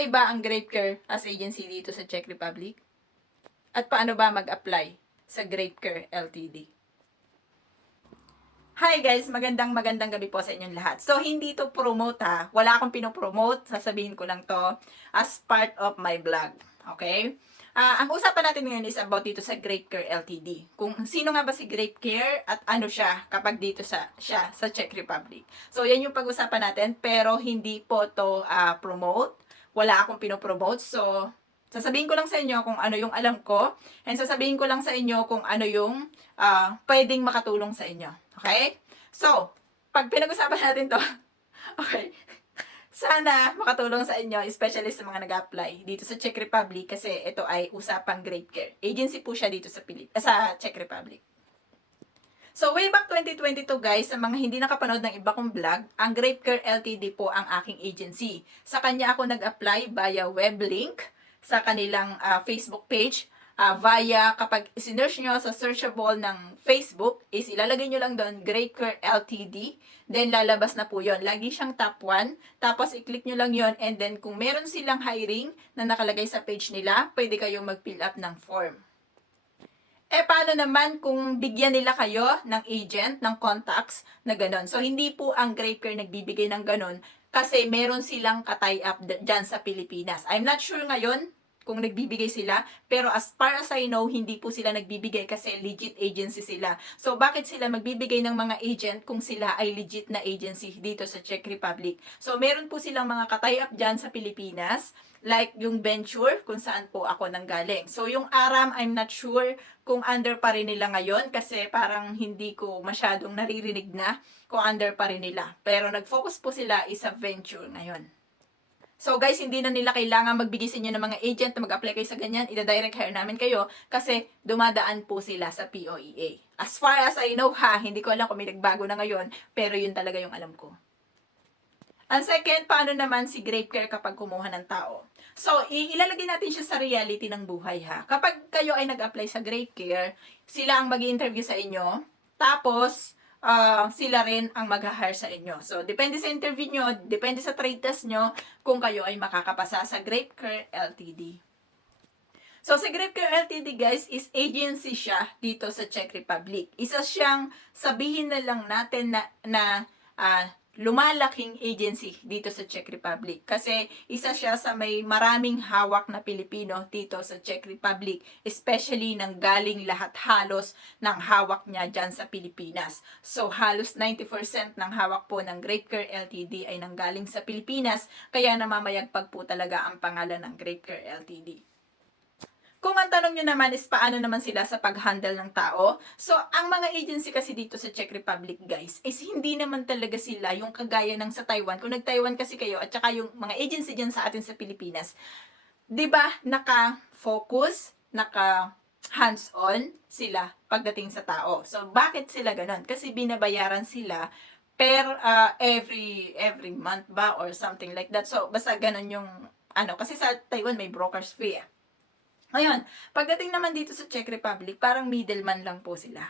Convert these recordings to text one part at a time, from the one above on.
okay ba ang Grape Care as agency dito sa Czech Republic? At paano ba mag-apply sa Grape Care LTD? Hi guys, magandang magandang gabi po sa inyong lahat. So, hindi to promote ha. Wala akong pinopromote. Sasabihin ko lang to as part of my vlog. Okay? Ah, ang usapan natin ngayon is about dito sa Grape Care LTD. Kung sino nga ba si Grape Care at ano siya kapag dito sa siya sa Czech Republic. So, yan yung pag-usapan natin pero hindi po to ah, promote. Wala akong pinopromote. So, sasabihin ko lang sa inyo kung ano yung alam ko and sasabihin ko lang sa inyo kung ano yung ah, pwedeng makatulong sa inyo. Okay? So, pag pinag-usapan natin to, okay, sana makatulong sa inyo, especially sa mga nag-apply dito sa Czech Republic kasi ito ay usapang Grape Care. Agency po siya dito sa, Pilip sa Czech Republic. So, way back 2022 guys, sa mga hindi nakapanood ng iba kong vlog, ang Grape Care LTD po ang aking agency. Sa kanya ako nag-apply via web link sa kanilang ah, Facebook page. Ah, via kapag sinearch nyo sa searchable ng Facebook is ilalagay nyo lang doon Grape Care LTD then lalabas na po yon lagi siyang top 1 tapos i-click nyo lang yon and then kung meron silang hiring na nakalagay sa page nila pwede kayong mag-fill up ng form eh, paano naman kung bigyan nila kayo ng agent, ng contacts na ganon? So, hindi po ang Grape Care nagbibigay ng ganon kasi meron silang katay up d- dyan sa Pilipinas. I'm not sure ngayon kung nagbibigay sila, pero as far as I know, hindi po sila nagbibigay kasi legit agency sila. So, bakit sila magbibigay ng mga agent kung sila ay legit na agency dito sa Czech Republic? So, meron po silang mga katay up dyan sa Pilipinas, like yung venture kung saan po ako nanggaling. So, yung Aram, I'm not sure kung under pa rin nila ngayon kasi parang hindi ko masyadong naririnig na kung under pa rin nila. Pero nag-focus po sila is sa venture ngayon. So guys, hindi na nila kailangan magbigay sa inyo ng mga agent na mag-apply kayo sa ganyan. Ida-direct hire namin kayo kasi dumadaan po sila sa POEA. As far as I know ha, hindi ko alam kung may nagbago na ngayon, pero yun talaga yung alam ko. Ang second, paano naman si Grape Care kapag kumuha ng tao? So, ilalagay natin siya sa reality ng buhay ha. Kapag kayo ay nag-apply sa Grape Care, sila ang mag interview sa inyo. Tapos, ah, sila rin ang mag-hire sa inyo. So, depende sa interview nyo, depende sa trade test nyo, kung kayo ay makakapasa sa Grape Care LTD. So, sa Grape Care LTD, guys, is agency siya dito sa Czech Republic. Isa siyang sabihin na lang natin na, na ah, lumalaking agency dito sa Czech Republic. Kasi isa siya sa may maraming hawak na Pilipino dito sa Czech Republic. Especially nang galing lahat halos ng hawak niya dyan sa Pilipinas. So halos 90% ng hawak po ng Grape Care LTD ay nanggaling sa Pilipinas. Kaya namamayagpag po talaga ang pangalan ng Grape Care LTD. Kung ang tanong nyo naman is paano naman sila sa pag-handle ng tao, so ang mga agency kasi dito sa Czech Republic guys, is hindi naman talaga sila yung kagaya ng sa Taiwan. Kung nag-Taiwan kasi kayo at saka yung mga agency dyan sa atin sa Pilipinas, di ba naka-focus, naka hands-on sila pagdating sa tao. So bakit sila ganon? Kasi binabayaran sila per uh, every every month ba or something like that. So basta ganon yung ano kasi sa Taiwan may broker's fee. eh. Ngayon, pagdating naman dito sa Czech Republic, parang middleman lang po sila.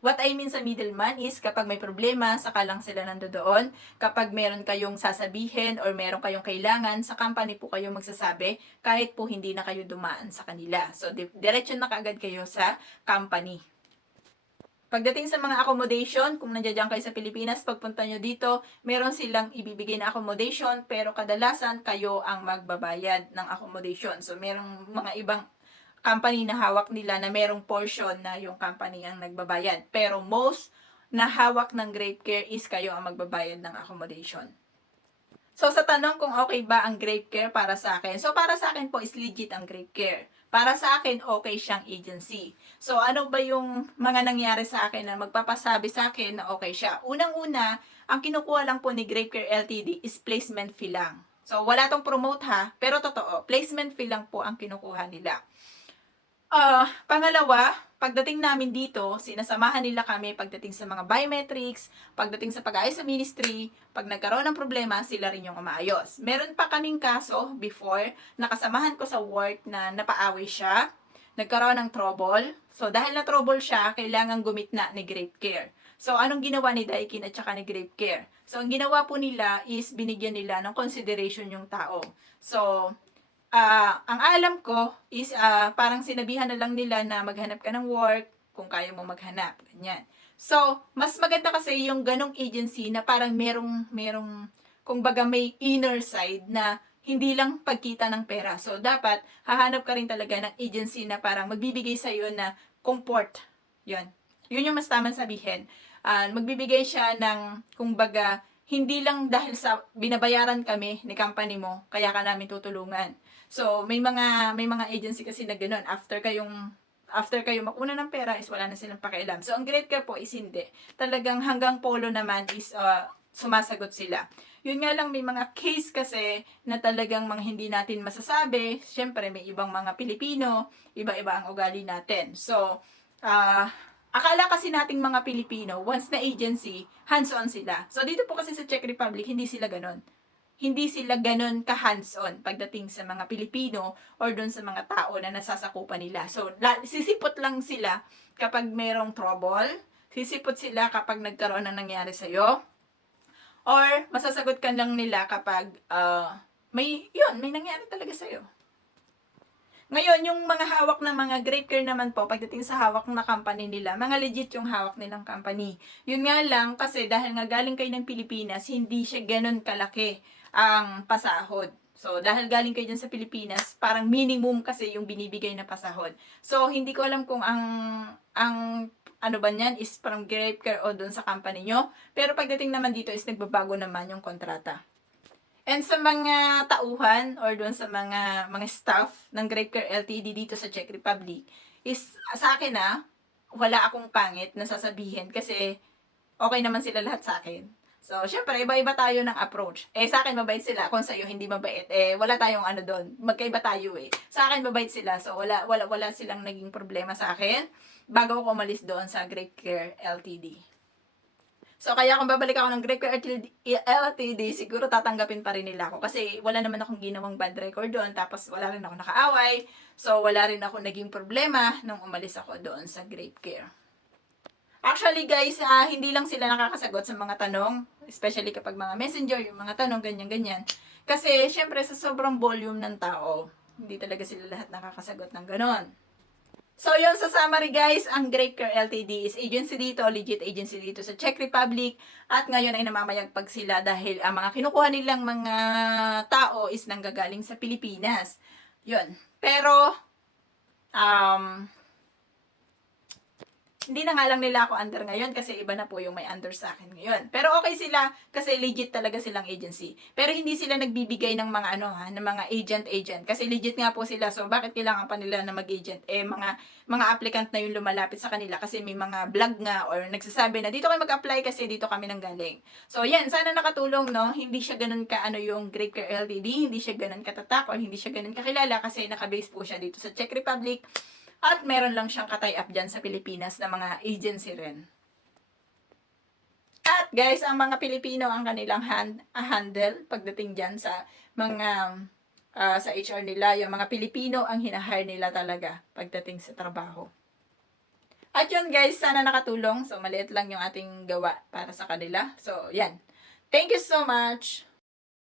What I mean sa middleman is kapag may problema, saka lang sila nandoon. Kapag meron kayong sasabihin or meron kayong kailangan, sa company po kayo magsasabi kahit po hindi na kayo dumaan sa kanila. So, di- diretso na kaagad kayo sa company. Pagdating sa mga accommodation, kung nandiyan kayo sa Pilipinas, pagpunta nyo dito, meron silang ibibigay na accommodation, pero kadalasan kayo ang magbabayad ng accommodation. So, merong mga ibang company na hawak nila na merong portion na yung company ang nagbabayad. Pero most na hawak ng Grape Care is kayo ang magbabayad ng accommodation. So, sa tanong kung okay ba ang Grape Care para sa akin. So, para sa akin po is legit ang Grape Care. Para sa akin, okay siyang agency. So, ano ba yung mga nangyari sa akin na magpapasabi sa akin na okay siya? Unang-una, ang kinukuha lang po ni Grape Care LTD is placement fee lang. So, wala tong promote ha, pero totoo, placement fee lang po ang kinukuha nila. Ah, pangalawa, pagdating namin dito, sinasamahan nila kami pagdating sa mga biometrics, pagdating sa pag-ayos sa ministry, pag nagkaroon ng problema, sila rin yung umaayos. Meron pa kaming kaso before, nakasamahan ko sa work na napaaway siya, nagkaroon ng trouble. So, dahil na trouble siya, kailangan gumitna ni Grape Care. So, anong ginawa ni Daikin at saka ni Grape Care? So, ang ginawa po nila is binigyan nila ng consideration yung tao. So, ah ang alam ko is ah, parang sinabihan na lang nila na maghanap ka ng work kung kaya mo maghanap. Ganyan. So, mas maganda kasi yung ganong agency na parang merong, merong, kung baga may inner side na hindi lang pagkita ng pera. So, dapat, hahanap ka rin talaga ng agency na parang magbibigay sa'yo na comfort. Yun. Yun yung mas tamang sabihin. Ah, magbibigay siya ng, kung baga, hindi lang dahil sa binabayaran kami ni company mo, kaya ka namin tutulungan. So, may mga may mga agency kasi na ganoon after kayong after kayo makuna ng pera is wala na silang pakialam. So, ang Great Care po is hindi. Talagang hanggang polo naman is uh, sumasagot sila. Yun nga lang, may mga case kasi na talagang mga hindi natin masasabi. Siyempre, may ibang mga Pilipino, iba-iba ang ugali natin. So, ah akala kasi nating mga Pilipino, once na agency, hands-on sila. So, dito po kasi sa Czech Republic, hindi sila ganon hindi sila ganun ka-hands-on pagdating sa mga Pilipino or doon sa mga tao na nasasakupan nila. So, la- sisipot lang sila kapag merong trouble, sisipot sila kapag nagkaroon ng nangyari sa'yo, or masasagot ka lang nila kapag ah, may, yun, may nangyari talaga sa'yo. Ngayon, yung mga hawak ng mga grape care naman po, pagdating sa hawak na company nila, mga legit yung hawak nilang company. Yun nga lang, kasi dahil nga galing kayo ng Pilipinas, hindi siya ganun kalaki ang pasahod. So, dahil galing kayo dyan sa Pilipinas, parang minimum kasi yung binibigay na pasahod. So, hindi ko alam kung ang, ang ano ba niyan is parang grape care o doon sa company nyo. Pero pagdating naman dito is nagbabago naman yung kontrata. And sa mga tauhan or doon sa mga mga staff ng Grape Care LTD dito sa Czech Republic is sa akin na wala akong pangit na sasabihin kasi okay naman sila lahat sa akin. So, syempre, iba-iba tayo ng approach. Eh, sa akin, mabait sila. Kung sa'yo, hindi mabait. Eh, wala tayong ano doon. Magkaiba tayo eh. Sa akin, mabait sila. So, wala, wala, wala silang naging problema sa akin bago ako umalis doon sa Grape Care LTD. So, kaya kung babalik ako ng Greco LTD, siguro tatanggapin pa rin nila ako. Kasi wala naman akong ginawang bad record doon. Tapos, wala rin ako nakaaway. So, wala rin ako naging problema nung umalis ako doon sa Grape Care. Actually, guys, ah, hindi lang sila nakakasagot sa mga tanong. Especially kapag mga messenger, yung mga tanong, ganyan-ganyan. Kasi, syempre, sa sobrang volume ng tao, hindi talaga sila lahat nakakasagot ng ganon. So, yun sa summary guys, ang Grape Care LTD is agency dito, legit agency dito sa Czech Republic. At ngayon ay namamayagpag sila dahil ang mga kinukuha nilang mga tao is nanggagaling sa Pilipinas. Yun. Pero, um, hindi na nga lang nila ako under ngayon kasi iba na po yung may under sa akin ngayon. Pero okay sila kasi legit talaga silang agency. Pero hindi sila nagbibigay ng mga ano ha, ng mga agent-agent. Kasi legit nga po sila. So bakit kailangan pa nila na mag-agent? Eh mga mga applicant na yung lumalapit sa kanila kasi may mga vlog nga or nagsasabi na dito kayo mag-apply kasi dito kami nang galing. So yan, sana nakatulong no. Hindi siya ganun ka ano yung Grape Care LTD, hindi siya ganun katatak or hindi siya ganun kakilala kasi naka-base po siya dito sa Czech Republic. At meron lang siyang katay up dyan sa Pilipinas na mga agency rin. At guys, ang mga Pilipino ang kanilang hand, ah, handle pagdating dyan sa mga ah, sa HR nila. Yung mga Pilipino ang hinahire nila talaga pagdating sa trabaho. At yun guys, sana nakatulong. So maliit lang yung ating gawa para sa kanila. So yan. Thank you so much.